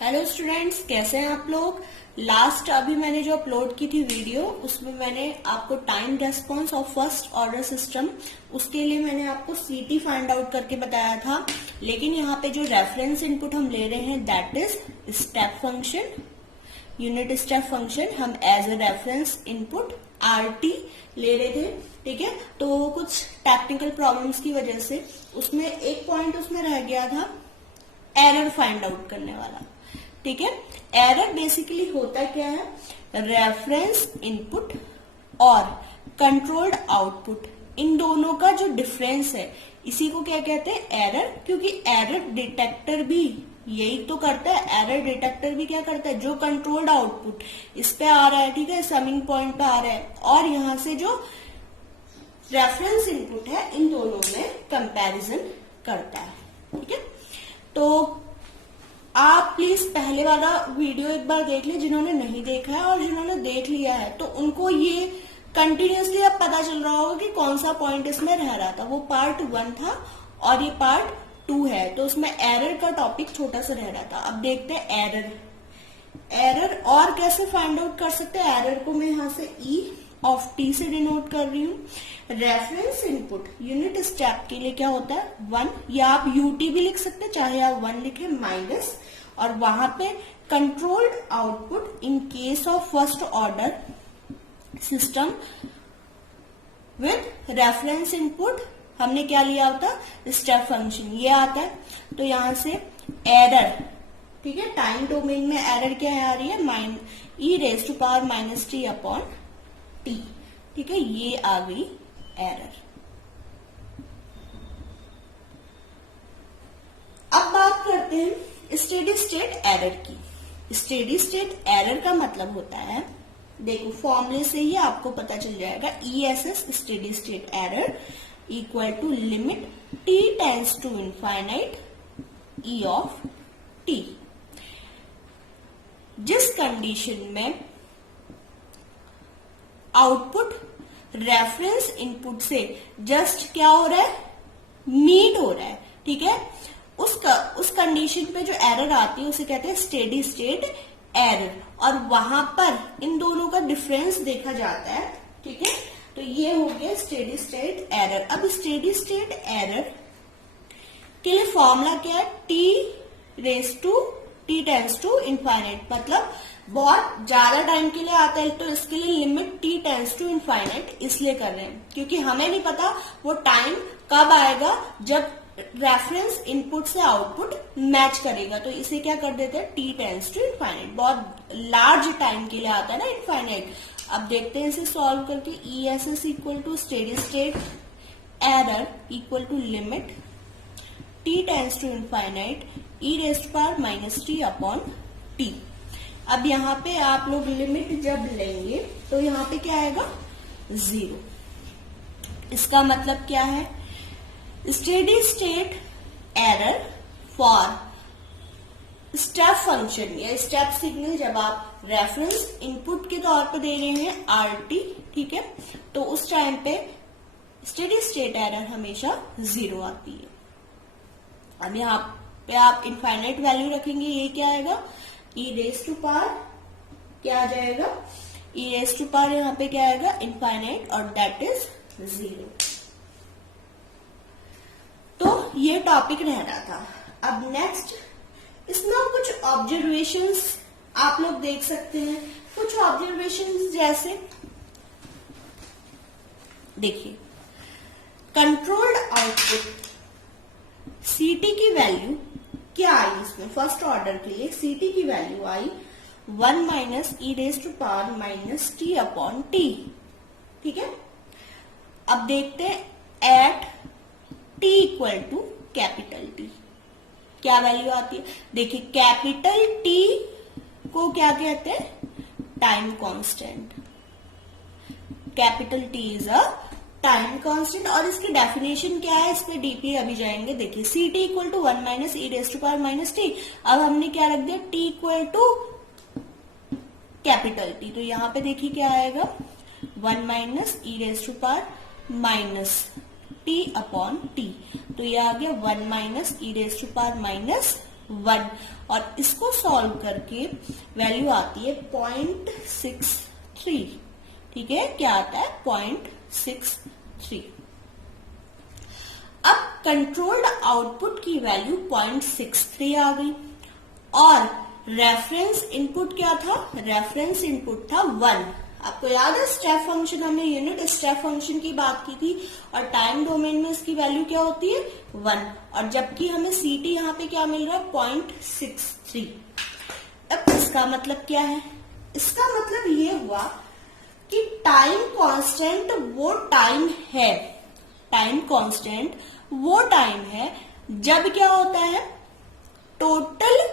Hello students, कैसे हैं आप लोग। लास्ट अभी मैंने जो अपलोड की थी वीडियो, उसमें मैंने आपको time response of first order system, उसके लिए मैंने आपको सीटी फाइंड आउट करके बताया था। लेकिन यहाँ पे जो रेफरेंस इनपुट हम ले रहे हैं that is step function, unit step function. हम as a reference input RT ले रहे थे, ठीक है। तो कुछ टेक्निकल प्रॉब्लम्स की वजह से उसमें एक पॉइंट उसमें रह गया था एरर फाइंड आउट करने वाला, ठीक है। एरर बेसिकली होता क्या है, रेफरेंस इनपुट और कंट्रोल्ड आउटपुट, इन दोनों का जो डिफरेंस है इसी को क्या कहते हैं, एरर। क्योंकि एरर डिटेक्टर भी यही तो करता है, एरर डिटेक्टर भी क्या करता है, जो कंट्रोल्ड आउटपुट इस पे आ रहा है, ठीक है, समिंग पॉइंट पे आ रहा है, और यहां से जो रेफरेंस इनपुट है इन दोनों में कंपैरिजन करता है, ठीक है। तो आप प्लीज पहले वाला वीडियो एक बार देख ले, जिन्होंने नहीं देखा है, और जिन्होंने देख लिया है तो उनको ये कंटिन्यूअसली अब पता चल रहा होगा कि कौन सा पॉइंट इसमें रह रहा था। वो पार्ट 1 था और ये पार्ट 2 है, तो उसमें एरर का टॉपिक छोटा सा रह रहा था। अब देखते हैं एरर और कैसे फाइंड आउट कर सकते हैं। एरर को मैं यहां से ई ऑफ टी से डिनोट कर रही हूं। रेफरेंस इनपुट यूनिट स्टेप के लिए क्या होता है 1, या आप यूटी भी लिख सकते हैं, चाहे आप 1 लिखे माइनस, और वहां पे controlled output in case of first order system with reference input हमने क्या लिया होता, स्टेप फंक्शन, ये आता है। तो यहां से एरर, ठीक है, टाइम डोमेन में एरर क्या आ रही है, e raise to power minus T upon T, ठीक है, ये आ गई एरर। अब बात करते हैं स्टेडी स्टेट एरर की। स्टेडी स्टेट एरर का मतलब होता है, देखो फॉर्मूले से ही आपको पता चल जाएगा, ESS steady state error equal to limit t tends to infinite E of t। जिस कंडीशन में आउटपुट रेफरेंस इनपुट से जस्ट क्या हो रहा है, मीट हो रहा है, ठीक है, उस कंडीशन पे जो एरर आती है उसे कहते हैं स्टेडी स्टेट एरर, और वहां पर इन दोनों का डिफरेंस देखा जाता है, ठीक है। तो ये हो गया स्टेडी स्टेट एरर। अब स्टेडी स्टेट एरर के लिए फॉर्मूला क्या है, टी टेंड्स टू इनफाइनाइट, मतलब बहुत ज्यादा टाइम के लिए आता है, तो इसके लिए limit T tends to infinite इसलिए कर रहे हैं क्योंकि हमें नहीं पता वो टाइम कब आएगा जब रेफरेंस इनपुट से आउटपुट मैच करेगा, तो इसे क्या कर देते हैं, टी टेंड्स टू इनफाइनाइट। बहुत लार्ज टाइम के लिए आता है ना इनफाइनाइट। अब देखते हैं इसे सॉल्व करके। ESS equal to steady state error equal to limit T tends to infinite E raise to power minus T upon T. अब यहाँ पे आप लोग लिमिट जब लेंगे तो यहाँ पे क्या आएगा, 0। इसका मतलब क्या है, steady state error for step function या स्टेप सिग्नल जब आप रेफरेंस इनपुट के तौर पे दे रहे हैं RT, ठीक है, तो उस टाइम पे स्टेडी स्टेट एरर हमेशा 0 आती है। अब यहाँ पे आप इनफाइनाइट वैल्यू रखेंगे, ये क्या आएगा, ई रेज टू पावर क्या आ जाएगा, ई रेज टू पावर यहाँ पे क्या आएगा, इनफाइनाइट, और दैट इज 0। तो ये टॉपिक रह रहा था। अब नेक्स्ट इसमें कुछ ऑब्जर्वेशंस आप लोग देख सकते हैं। कुछ ऑब्जर्वेशंस जैसे देखिए, कंट्रोल्ड आउटपुट सीटी की वैल्यू क्या आई, इसमें फर्स्ट ऑर्डर के लिए सीटी की वैल्यू आई 1 minus E raise to power minus T upon T, ठीक है। अब देखते हैं at T equal to capital T क्या वैल्यू आती है। देखिए कैपिटल टी को क्या कहते हैं, time constant. Capital T is a time constant, और इसकी डेफिनेशन क्या है, इस पे डीपी अभी जाएंगे। देखिए C T equal to 1 minus E raise to power minus T. अब हमने क्या रख दिया, T equal to capital T, तो यहां पे देखिए क्या आएगा, 1 minus E raise to power minus T upon T, तो ये आ गया 1 minus E raise to power minus 1 और इसको सॉल्व करके वैल्यू आती है 0.63। ठीक है, क्या आता है 0.63। अब कंट्रोल्ड आउटपुट की वैल्यू 0.63 आ गई और रेफरेंस इनपुट क्या था, रेफरेंस इनपुट था 1। आपको याद है स्टेप फंक्शन, हमने यूनिट स्टेप फंक्शन की बात की थी और टाइम डोमेन में इसकी वैल्यू क्या होती है 1 और जबकि हमें सीटी यहाँ पे क्या मिल रहा है 0.63। अब इसका मतलब क्या है, इसका मतलब ये हुआ कि टाइम कांस्टेंट वो टाइम है, टाइम कांस्टेंट वो टाइम है जब क्या होता है टोटल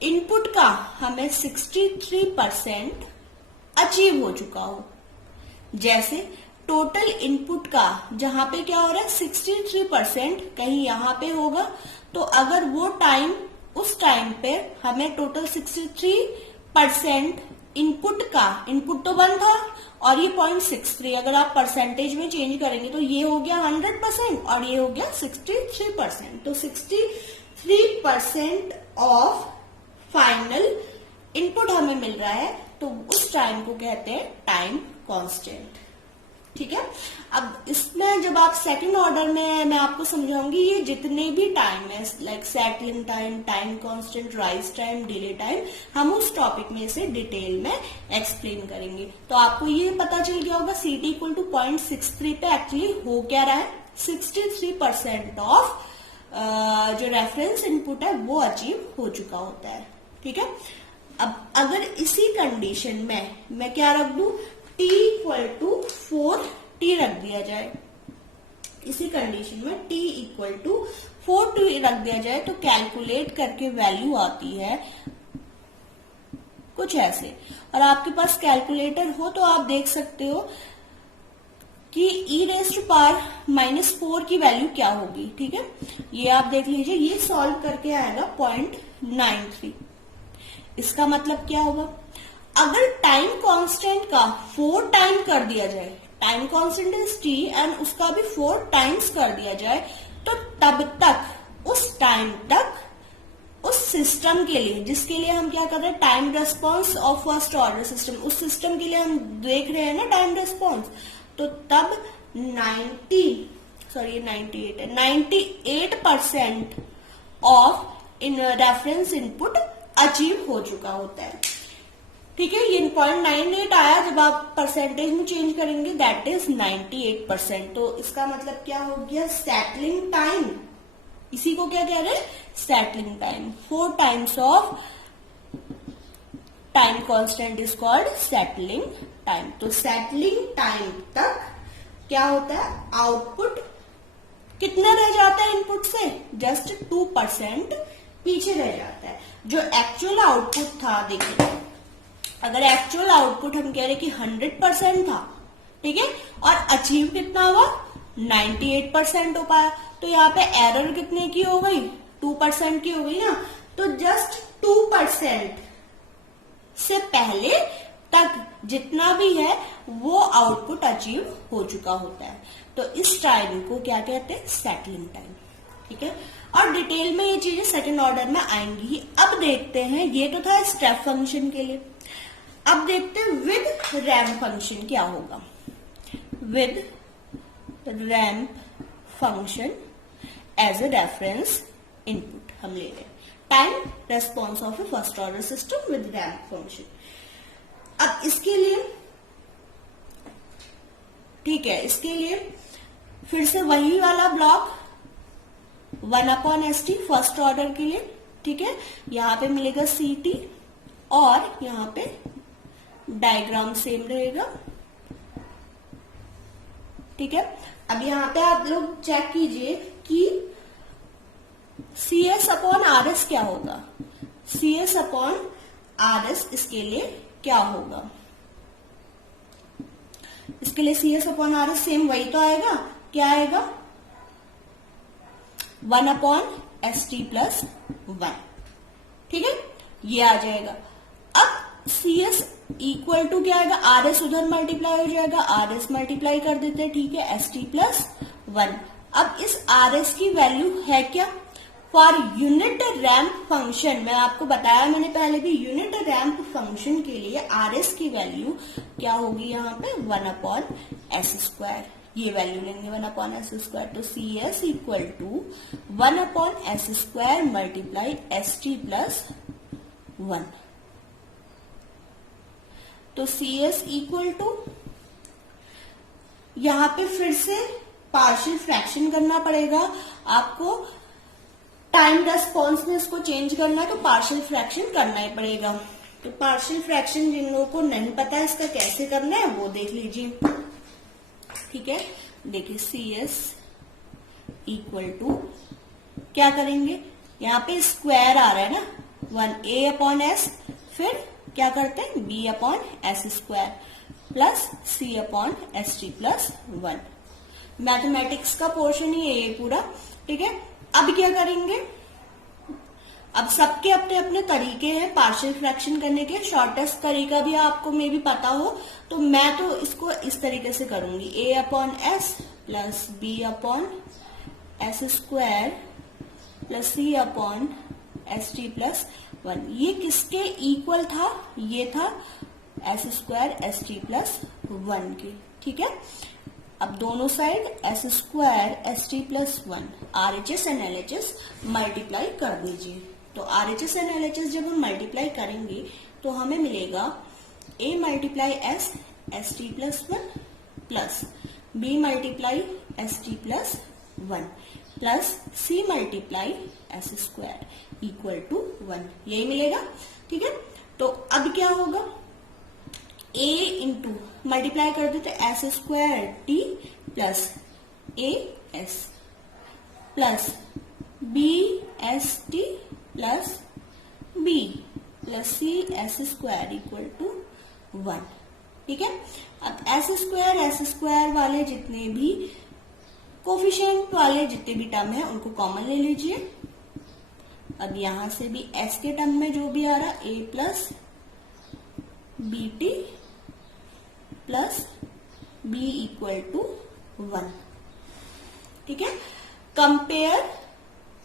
इनपुट का हमें 63% अचीव हो चुका हो। जैसे टोटल इनपुट का जहां पे क्या हो रहा है 63% कहीं यहां पे होगा, तो अगर वो टाइम उस टाइम पे हमें टोटल 63% इनपुट का, इनपुट तो 1 था और ये 0.63, अगर आप परसेंटेज में चेंज करेंगे तो ये हो गया 100% और ये हो गया 63%। तो 63% ऑफ फाइनल इनपुट हमें मिल रहा है, तो उस टाइम को कहते हैं टाइम कांस्टेंट। ठीक है, अब इसमें जब आप सेकंड ऑर्डर में मैं आपको समझाऊंगी ये जितने भी टाइम है like settling time, time constant, rise time, delay time, हम उस टॉपिक में से डिटेल में एक्सप्लेन करेंगे। तो आपको ये पता चल गया होगा सीटी इक्वल टू 0.63 पे एक्चुअली हो क्या रहा है 63% ऑफ जो रेफरेंस इनपुट है वो अचीव हो चुका होता है। ठीक है, अब अगर इसी कंडीशन में मैं क्या रख दूं t इक्वल टू 4t रख दिया जाए, इसी कंडीशन में t इक्वल टू 4t रख दिया जाए तो कैलकुलेट करके वैल्यू आती है कुछ ऐसे। और आपके पास कैलकुलेटर हो तो आप देख सकते हो कि e⁻⁻4 की वैल्यू क्या होगी। ठीक है, ये आप देख लीजिए, ये सॉल्व करके आएगा 0.93। इसका मतलब क्या होगा, अगर टाइम कांस्टेंट का 4 टाइम कर दिया जाए, time constant is t and उसका भी 4 टाइम्स कर दिया जाए, तो तब तक उस टाइम तक उस सिस्टम के लिए जिसके लिए हम क्या कर रहे हैं time response of first order system, उस सिस्टम के लिए हम देख रहे हैं ना टाइम रेस्पॉन्स, तो तब 98% of in reference input achieve हो चुका होता है। ठीक है, ये 0.98 आया, जब आप परसेंटेज में चेंज करेंगे दैट इज 98%। तो इसका मतलब क्या हो गया सेटलिंग टाइम, इसी को क्या कह रहे हैं settling time. 4 times of time constant is called settling time. तो सेटलिंग टाइम तक क्या होता है आउटपुट कितना रह जाता है इनपुट से, जस्ट 2% पीछे रह जाता है। जो एक्चुअल आउटपुट था, देखिए अगर एक्चुअल आउटपुट हम कह रहे कि 100% था, ठीक है, और अचीव कितना हुआ 98% हो पाया, तो यहाँ पे एरर कितने की हो गई 2% की हो गई ना, तो जस्ट 2% से पहले तक जितना भी है वो आउटपुट अचीव हो चुका होता है। तो इस टाइम को क्या कहते हैं सेटलिंग टाइम। ठीक है, और डिटेल में ये चीजें सेकंड ऑर्डर में आएंगी ही। अब देखते हैं, ये तो था स्टेप फंक्शन के लिए, अब देखते हैं विद रैम्प फंक्शन क्या होगा। With ramp function as a reference input हम ले रहे हैं time response of a first order system with ramp function. अब इसके लिए ठीक है, इसके लिए फिर से वही वाला ब्लॉक 1/ST फर्स्ट ऑर्डर के लिए। ठीक है, यहां पे मिलेगा CT और यहां पे डायग्राम सेम रहेगा। ठीक है, अब यहां पे आप लोग चेक कीजिए कि CS/RS क्या होगा। CS/RS इसके लिए क्या होगा, इसके लिए CS/RS सेम वही तो आएगा, क्या आएगा 1/ST + 1। ठीक है, ये आ जाएगा। अब CS इक्वल टू क्या आएगा, RS उधर मल्टीप्लाई हो जाएगा, RS मल्टीप्लाई कर देते हैं। ठीक है, ST + 1। अब इस RS की वैल्यू है क्या फॉर यूनिट रैंप फंक्शन, मैं आपको बताया मैंने पहले भी, यूनिट रैंप फंक्शन के लिए आर एस की वैल्यू क्या होगी यहाँ पे 1/s², ये वैल्यू लेंगे 1/s²। तो C S equal to 1/s² multiply S T plus 1। तो सी एस इक्वल टू, यहां पे फिर से पार्शियल फ्रैक्शन करना पड़ेगा आपको, टाइम रेस्पॉन्स में इसको चेंज करना है तो पार्शियल फ्रैक्शन करना ही पड़ेगा। तो पार्शियल फ्रैक्शन जिन लोगों को नहीं पता है इसका कैसे करना है वो देख लीजिए, ठीक है। देखिए सी एस इक्वल टू क्या करेंगे, यहाँ पे स्क्वायर आ रहा है ना 1a/s, फिर क्या करते हैं b/s² plus c/st plus 1। Mathematics का पोर्शन ही है ये पूरा, ठीक है। अब क्या करेंगे, अब सबके अपने अपने तरीके हैं पार्शियल फ्रैक्शन करने के। शॉर्टेस्ट तरीका भी आपको में भी पता हो, तो मैं तो इसको इस तरीके से करूंगी, a/s plus b/s² plus c/st plus 1। ये किसके इक्वल था, ये था s² st प्लस 1 के, ठीक है। अब दोनों side s² st plus 1 RHS and LHS multiply कर दीजिए। तो RHS एंड LHS जब हम मल्टीप्लाई करेंगे तो हमें मिलेगा a multiply s st plus 1 plus b multiply st plus 1 plus c multiply s² equal to 1, यही मिलेगा, ठीक है। तो अब क्या होगा, a इंटू मल्टीप्लाई कर देते s² plus as plus bst plus b plus c/s² equal to 1, ठीक है। अब s² वाले जितने भी कोफिशिएंट वाले जितने भी टर्म है उनको कॉमन ले लीजिए। अब यहां से भी s के टर्म में जो भी आ रहा a plus bt plus b equal to 1, ठीक है। कंपेयर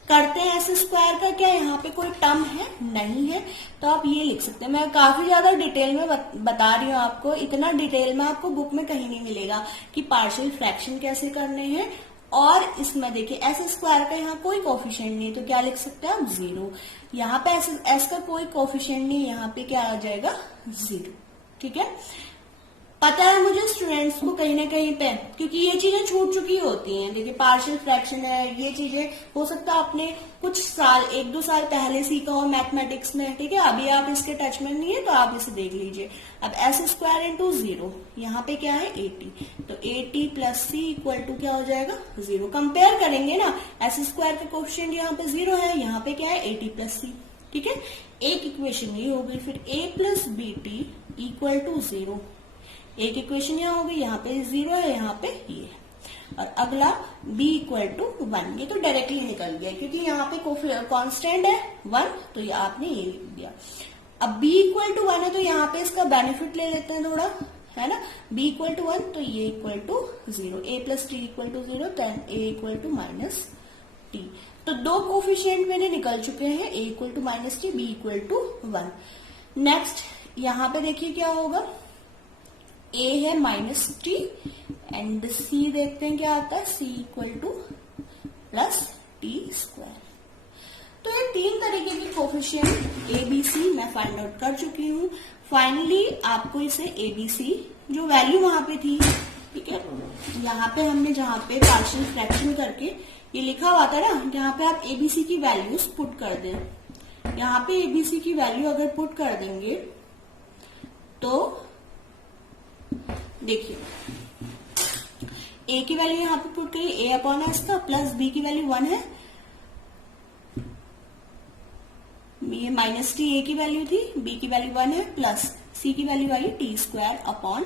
करते हैं s² का, क्या यहाँ पे कोई टर्म है, नहीं है, तो आप ये लिख सकते हैं। मैं काफी ज्यादा डिटेल में बता रही हूँ आपको, इतना डिटेल में आपको बुक में कहीं नहीं मिलेगा कि पार्शियल फ्रैक्शन कैसे करने हैं। और इसमें देखिए s² का यहाँ कोई कोफिशिएंट नहीं, तो क्या लिख सकते हैं आप 0। यहाँ पे s का कोई कोफिशिएंट नहीं, यहाँ पे क्या आ जाएगा 0, ठीक है। पता है मुझे स्टूडेंट्स को कहीं ना कहीं पे, क्योंकि ये चीजें छूट चुकी होती हैं। देखिए पार्शियल फ्रैक्शन है, ये चीजें हो सकता है आपने कुछ साल 1-2 साल पहले सीखा हो मैथमेटिक्स में, ठीक है। अभी आप इसके टच में नहीं है तो आप इसे देख लीजिए। अब s² इंटू 0, यहाँ पे क्या है 80, तो 80 प्लस c इक्वल टू क्या हो जाएगा 0। कंपेयर करेंगे ना, s² का कोफिशिएंट यहाँ पे 0 है, यहाँ पे क्या है 80 प्लस c, ठीक है। एक इक्वेशन ये हो गई। फिर a plus bt equal to 0, एक इक्वेशन यहाँ हो गई, यहाँ पे 0 है, यहाँ पे ये। और अगला b इक्वल टू 1, ये तो डायरेक्टली निकल गया क्योंकि यहाँ पे कांस्टेंट है 1, तो ये आपने ये लिख दिया। अब b इक्वल टू 1 है तो यहाँ पे इसका बेनिफिट ले लेते हैं थोड़ा, है ना। b इक्वल टू 1 तो ये equal to 0, a plus t equal to 0, then a equal to minus t। तो दो कोफिशिएंट मैंने निकल चुके हैं, a equal to minus T, b equal to 1। Next यहाँ पे देखिए क्या होगा, a है माइनस टी एंड c देखते हैं क्या आता है, c equal two plus t²। तो ये 3 तरीके के कोफिशिएंट a b c मैं फाइंड आउट कर चुकी हूँ। फाइनली आपको इसे a b c जो वैल्यू वहां पे थी, ठीक है, यहाँ पे हमने जहाँ पे पार्शियल फ्रैक्शन करके ये लिखा हुआ था ना, यहाँ पे आप a b c की वैल्यूज पुट कर दें। यहाँ पे a b c की वैल्यू अगर पुट कर देंगे तो देखिए a की वैल्यू यहाँ पे पुट करिए a/s का, प्लस b की वैल्यू 1 है, ये माइनस टी a की वैल्यू थी, b की वैल्यू 1 है, प्लस c की वैल्यू आई t² अपॉन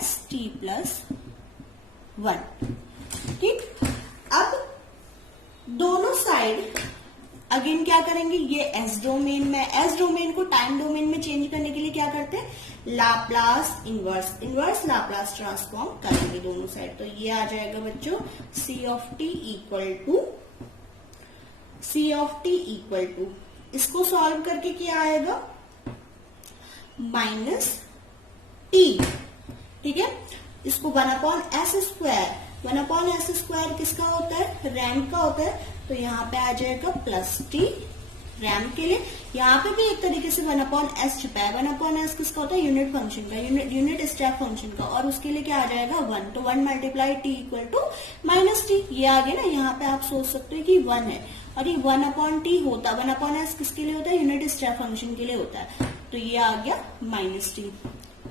st प्लस 1, ठीक। अब दोनों साइड अगेन क्या करेंगे, ये s डोमेन में, s डोमेन को टाइम डोमेन में चेंज करने के लिए क्या करते हैं, लाप्लास इनवर्स लाप्लास ट्रांसफॉर्म करेंगे दोनों साइड। तो ये आ जाएगा बच्चों c of t equal to C of T equal to, इसको सॉल्व करके क्या आएगा, माइनस टी, ठीक है। इसको 1/s², 1/s² किसका होता है, रैंप का होता है, तो यहाँ पे आ जाएगा प्लस टी रैंप के लिए। यहाँ पे भी एक तरीके से 1/s छिपा है, 1/s किसका होता है, यूनिट फंक्शन का, यूनिट स्टेप फंक्शन का, और उसके लिए क्या आ जाएगा 1, तो 1 multiply T equal to minus T, ये आ गया ना। यहाँ पे आप सोच सकते हो कि 1 है और ये 1/t होता, 1/s किसके लिए होता है, यूनिट स्टेप फंक्शन के लिए होता है, तो ये आ गया माइनस टी।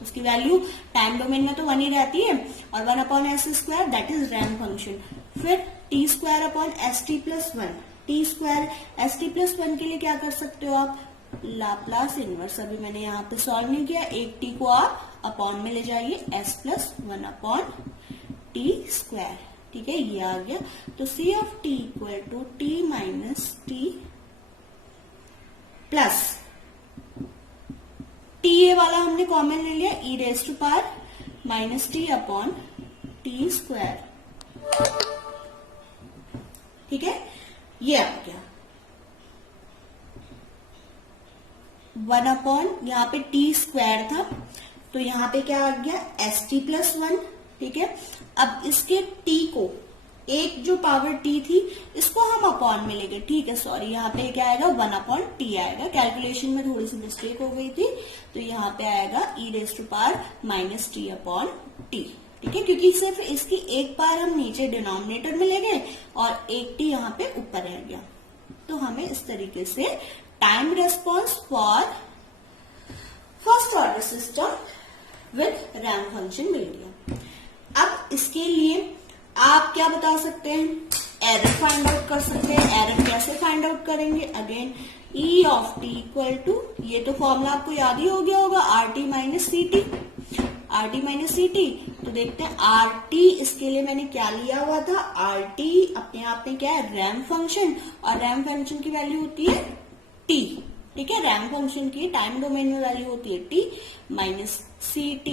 उसकी वैल्यू टाइम डोमेन में तो 1 ही रहती है, और 1/s² that is ramp function. फिर t²/st+1, t²/st+1 के लिए क्या कर सकते हो आप, लाप्लास इनवर्स। अभी मैंने यहाँ पे सॉल्व नहीं किया, एक टी को आप अपॉन में ले जाइए, s+1/t², ठीक है, ये आ गया। तो c of T equal to t minus t plus t, ये वाला हमने कॉमन ले लिया, e⁻t⁻t², ठीक है, ये आ गया 1/, यहाँ पे t² था, तो यहाँ पे क्या आ गया, st+1, ठीक है। अब इसके t को, एक जो पावर t थी इसको हम अपॉन में लेंगे, ठीक है, सॉरी, यहाँ पे क्या आएगा 1/t आएगा, कैलकुलेशन में थोड़ी सी मिस्टेक हो गई थी, तो यहाँ पे आएगा e⁻t/t, ठीक है, क्योंकि सिर्फ इसकी एक पावर हम नीचे डिनोमिनेटर में ले गए और एक टी यहाँ पे ऊपर रह गया, तो हमें इस तरीके से time response for first order system with ramp function मिल गया। अब इसके लिए आप क्या बता सकते हैं, एरर फाइंड आउट कर सकते हैं। एरर कैसे फाइंड आउट करेंगे, again E of T equal to, ये तो फॉर्मूला आपको याद ही हो गया होगा, RT minus CT, RT minus CT। तो देखते हैं RT, इसके लिए मैंने क्या लिया हुआ था, RT अपने आप में क्या है, रैंप फंक्शन, और रैंप फंक्शन की वैल्यू होती है t, ठीक है, रैंप फंक्शन की टाइम डोमेन में वैल्यू होती है t माइनस CT।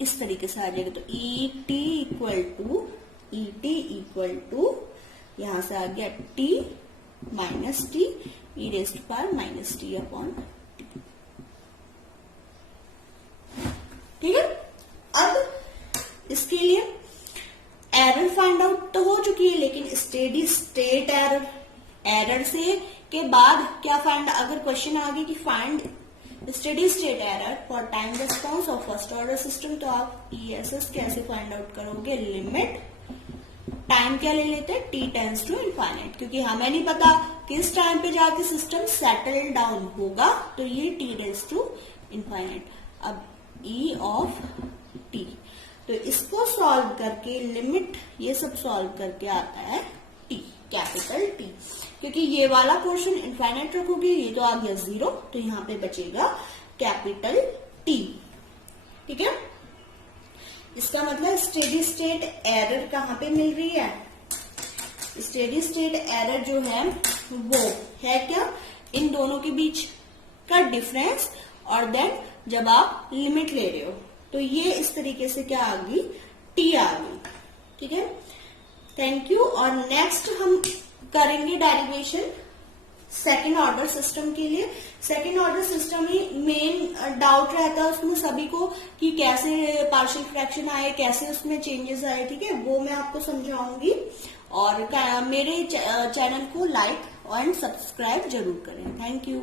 इस तरीके से आ जाएगा, तो ET इक्वल टू यहां से आ गया t minus T e⁻t upon, ठीक है। अब इसके लिए एरर फाइंड आउट तो हो चुकी है, लेकिन स्टेडी स्टेट एरर से के बाद क्या फाइंड, अगर क्वेश्चन आ गया कि find steady state error for time response of first order system, तो आप ESS कैसे फाइंड आउट करोगे, लिमिट टाइम क्या ले लेते हैं, t टेंड्स टू इनफाइनाइट, क्योंकि हमें नहीं पता किस टाइम पे जाके सिस्टम सेटल डाउन होगा, तो ये t टेंड्स टू इनफाइनाइट। अब E ऑफ t, तो इसको सॉल्व करके लिमिट ये सब सॉल्व करके आता है t, कैपिटल T, क्योंकि ये वाला पोर्शन इनफाइनाइट रखोगे, ये तो आ गया 0, तो यहाँ पे बचेगा कैपिटल T, ठीक है। इसका मतलब स्टेडी स्टेट एरर कहाँ पे मिल रही है, स्टेडी स्टेट एरर जो है वो है क्या, इन दोनों के बीच का डिफरेंस, और देन जब आप लिमिट ले रहे हो, तो ये इस तरीके से क्या आ गई, T आ गई, ठीक है। Thank you. और नेक्स्ट हम करेंगे डेरिवेशन सेकेंड ऑर्डर सिस्टम के लिए। सेकेंड ऑर्डर सिस्टम ही मेन डाउट रहता है उसमें सभी को कि कैसे पार्शियल फ्रैक्शन आए, कैसे उसमें चेंजेस आए, ठीक है, वो मैं आपको समझाऊंगी। और मेरे चैनल को लाइक एंड सब्सक्राइब जरूर करें। Thank you.